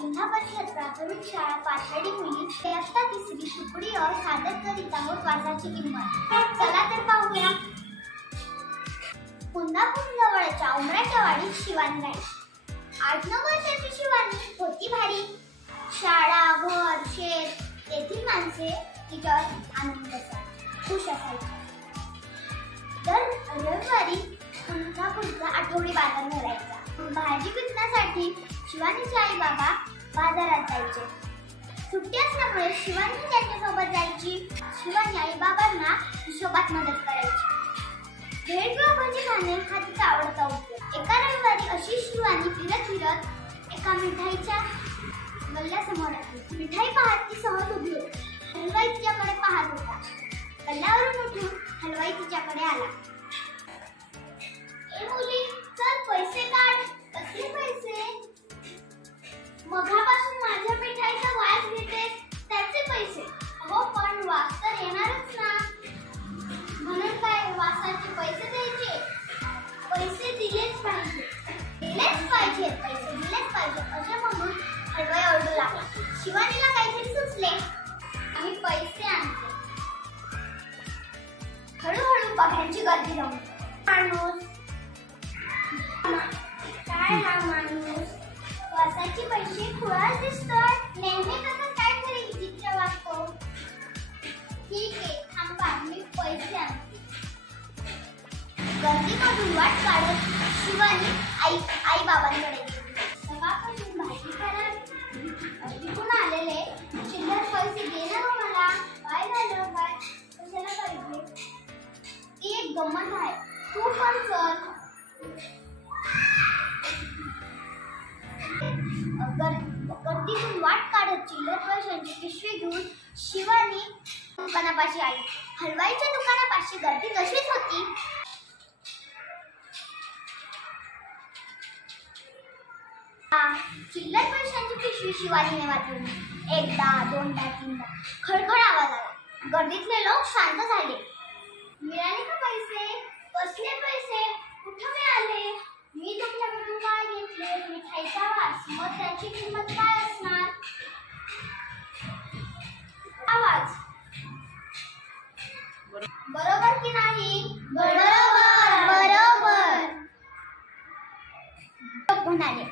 जिल्हा परिषद प्राथमिक शाळा पाथर्डी मुली इयत्ता 3री तुकडी और सादर करीत आहोत वासाची किंमत। चला तर पाहूया। कुंदापूर जवळच्या उमराच्या वाडीत शिवानी राहिली। 8-9 वर्षाची शिवानी होती भारी। शाळा, घर, शेत तेथील माणसे तिच्यावर आनंद असायचे, खुश असायचे। दर रविवारी कुंदापूरचा आठवडी बाजार भरायचा। भाजी विकण्यासाठी शिवानीचे आई बाबा बाजारात जायचे। सुट्टी असल्यामुळे शिवानी त्यांच्यासोबत जायची। शिवानी आई बाबांना हिशोबात मदत करायची। भेळ किंवा भजी खाणे हा तिचा आवडता उद्योग। एका रविवारी अशी शिवानी फिरत एका मिठाईच्या गल्ल्यासमोर आली। मिठाई पाहत ती सहज उभी होती। हलवाई तिच्याकडे पाहत होता। गल्ल्यावरून उठून हलवाई तिच्याकडे आला। ए मुली, चल पैसे काढ। कसले पैसे? मघापासून माझ्या मिठाईचा वास घेतेस, त्याचे पैसे? हो, पण वास तर येणारच ना। म्हणून काय वासाचे पैसे द्यायचे? पैसे दिलेच पाहिजे, दिलेच पाहिजे, पैसे दिलेच पाहिजे असे म्हणून हलवाई ओरडू लागला। शिवानीला काहीतरी सुचले। आम्ही पैसे आणते। हळूहळू बघ्यांची गर्दी जमली। माणूस काय हा माणूस? वासाचे पैसे खुळाच दिसतोय। नेहमी कसं काय तरी विचित्र वागतो। ठीक आहे, थांबा, मी पैसे आणते। गर्दीमधून वाट काढत शिवानी आई बाबांकडे गेली। सकाळपासून भाजी खायला विकून आलेले चिल्लर पैसे दे ना गं मला। काय झालं? काय कशाला पाहिजे? ती एक गंमत आहे, तू पण चल। गर्दीतून वाट काढत चिल्लर पैशांची पिशवी घेऊन शिवानी दुकानापाशी आली। हलवाईच्या दुकानापाशी गर्दी तशीच होती। चिल्लर पैशांची पिशवी शिवानीने वाजवली। एकदा, दोनदा, तीनदा खळखळ आवाज आला। गर्दीतले लोक शांत झाले। मिळाले का पैसे? कसले पैसे? कुठं मिळाले? मी तुमच्याकडून काय घेतले? मिठाईचा वास, मग त्याची किंमत काय असणार? आवाज बरोबर की नाही? बरोबर बरोबर म्हणाले।